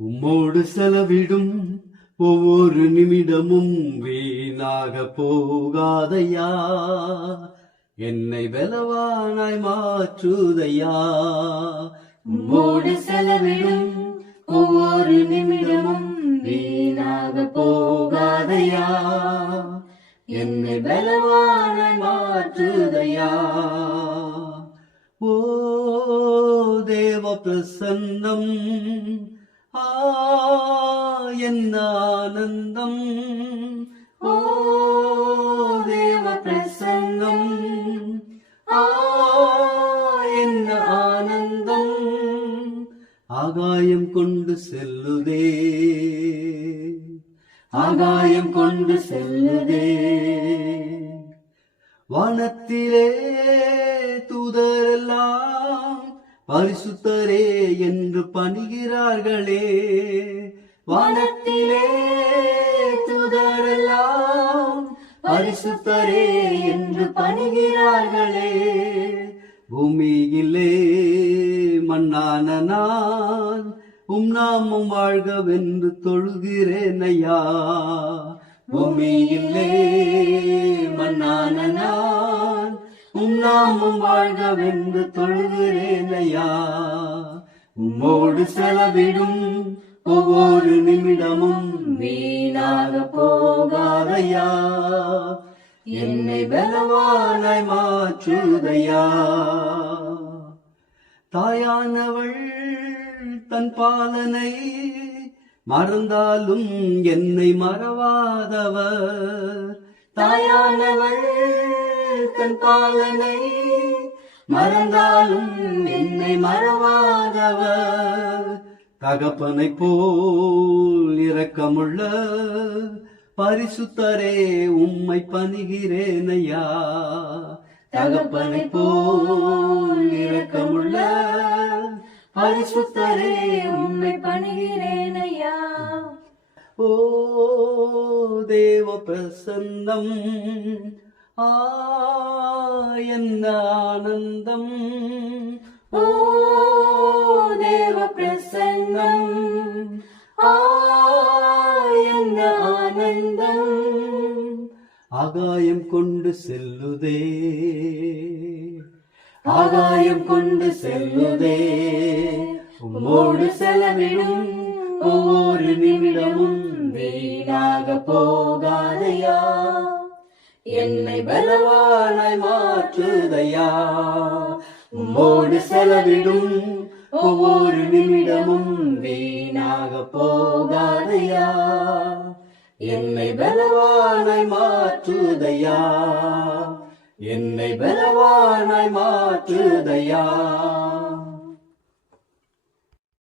உம்மோடு செலவிடும் ஒவ்வொரு நிமிடமும் வீணாக போகாதையா? என்னை பலவானாய் மாற்றுதையா? உம்மோடு செலவிடும் ஒவ்வொரு நிமிடமும் வீணாக போகாதையா? என்னை பலவானாய் மாற்றுதையா? ஓ தேவ பிரசன்னம் ஆ ஆனந்தம். ஓ தேவ பிரசன்னம். என்ன ஆனந்தம். ஆகாயம் கொண்டு செல்லுதே. ஆகாயம் கொண்டு செல்லுதே. வானத்திலே தூதரெல்லாம் பரிசுத்தரே என்று பணிகிறார்களே. வானத்திலே தூதரெல்லாம் பரிசுத்தரே என்று பணிகிறார்களே. பூமியிலே மண்ணான நான் உம் நாமம் வாழ்கவென்று தொழுகிறேன் ஐயா. பூமியிலே மண்ணான நான் உம் நாமம் வாழ்கவென்று தொழுகிறேன் ஐயா உம்மோடு செலவிடும் ஒவ்வொரு நிமிடமும் வீணாக போகாதையா. என்னை பலவானாய் மாற்றுதையா. தாயானவள் தன் பாலனை மறந்தாலும் என்னை மறவாதவர். தாயானவள் தன் பாலனை மறந்தாலும் என்னை மறவாதவர். தகப்பனை போல் இரக்கமுள்ள பரிசுத்தரே உம்மை பணிகிறேன் ஐயா. தகப்பனை போல் இரக்கமுள்ள பரிசுத்தரே உம்மை பணிகிறேன் ஐயா. ஓ தேவ பிரசன்னம் ஆ என்ன ஆனந்தம். ஓ தேவ பிரசன்னம் ஆ என்ன ஆனந்தம். ஆகாயம் கொண்டு செல்லுதே. ஆகாயம் கொண்டு செல்லுதே. உம்மோடு செலவிடும். ஒவ்வொரு நிமிடமும் வீணாக போகாதையா? என்னை பலவானாய் மாற்றுதையா? உம்மோடு செலவிடும் ஒவ்வொரு நிமிடமும் வீணாக போகாதையா? என்னை பலவானாய் மாற்றுதையா? என்னை பலவானாய் மாற்றுதையா?